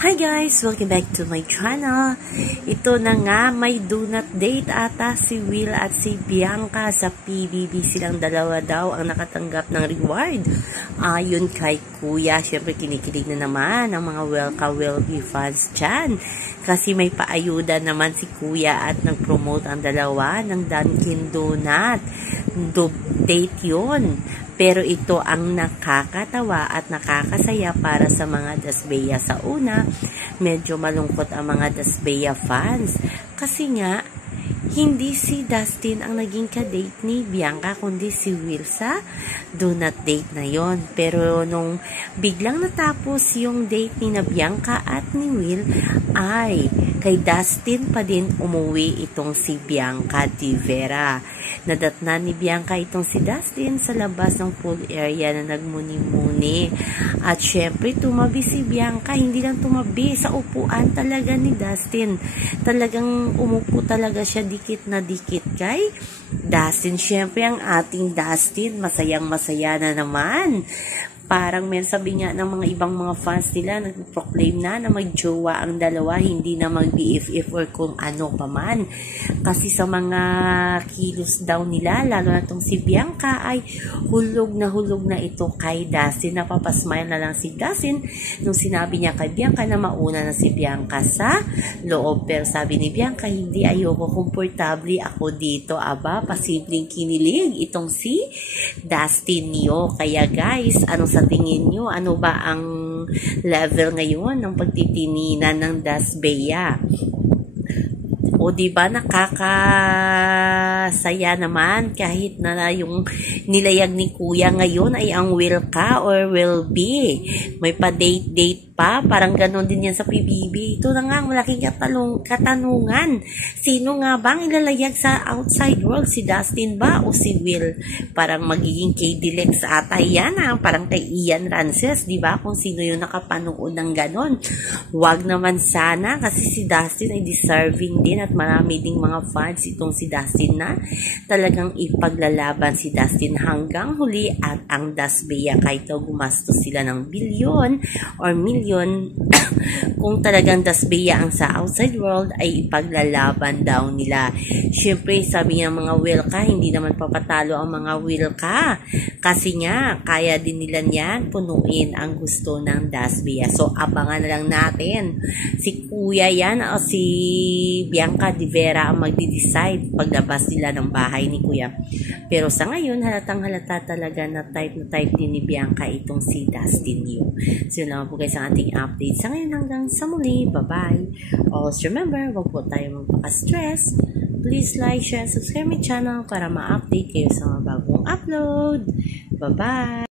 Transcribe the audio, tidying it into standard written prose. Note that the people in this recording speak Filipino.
Hi guys! Welcome back to my channel. Ito na nga, may do not date ata si Will at si Bianca sa PBB. Silang dalawa daw ang nakatanggap ng reward. Ayon kay Kuya, syempre kinikilig na naman ang mga Will fans dyan. Kasi may paayuda naman si Kuya at nag-promote ang dalawa ng Dunkin Donut. Date yun. Pero ito ang nakakatawa at nakakasaya para sa mga Dasbeya. Sa una, medyo malungkot ang mga Dasbeya fans. Kasi nga, hindi si Dustin ang naging ka-date ni Bianca, kundi si Will sa do not date na yon. Pero nung biglang natapos yung date ni na Bianca at ni Will, ay kay Dustin pa din umuwi itong si Bianca Di Vera. Nadatnan ni Bianca itong si Dustin sa labas ng pool area na nagmuni-muni. At syempre, tumabi si Bianca. Hindi lang tumabi, sa upuan talaga ni Dustin. Talagang umupo talaga siya dikit na dikit kay Dustin. Syempre, ang ating Dustin, masayang-masaya na naman. Parang may sabi nga ng mga ibang mga fans nila, nag-proclaim na magjowa ang dalawa, hindi na mag-BFF or kung ano pa man. Kasi sa mga kilos daw nila, lalo na itong si Bianca, ay hulog na ito kay Dustin. Napapasmile na lang si Dustin nung sinabi niya kay Bianca na mauna na si Bianca sa loob. Pero sabi ni Bianca, hindi, ayoko, komportable ako dito. Aba, pasimpleng kinilig itong si Dustin niyo. Kaya guys, ano sa tingin nyo? Ano ba ang level ngayon ng pagtitininan ng Dasbeya? O diba nakakasaya naman kahit na yung nilayag ni Kuya ngayon ay ang will ka or will be. May pa-date pa. Parang ganon din yan sa PBB. Ito na nga ang malaking katanungan. Sino nga bang ilalayag sa outside world? Si Dustin ba o si Will? Parang magiging KD Lex ata yan. Parang kay Ian Rances, diba? Kung sino yung nakapanood ng ganon. Wag naman sana kasi si Dustin ay deserving din at marami ding mga fans itong si Dustin na talagang ipaglalaban si Dustin hanggang huli at ang Dasbeya kahit daw gumastos sila ng bilyon or milyon kung talagang Dasbeya ang sa outside world ay ipaglalaban daw nila. Syempre sabi ng mga will ka, hindi naman papatalo ang mga will ka kasi nga kaya din nila niyan punuin ang gusto ng Dasbeya. So abangan na lang natin si Kuya yan o si Bianca Di Vera ang magdi-decide paglabas nila ng bahay ni Kuya. Pero sa ngayon, halatang halata talaga na type din ni Bianca itong si Dustin Yu. So yun lang po guys ang ating update. Sa ngayon hanggang sa muli. Bye-bye. Always remember, wag po tayo magpaka-stress. Please like, share, subscribe my channel para ma-update kayo sa mga bagong upload. Bye-bye.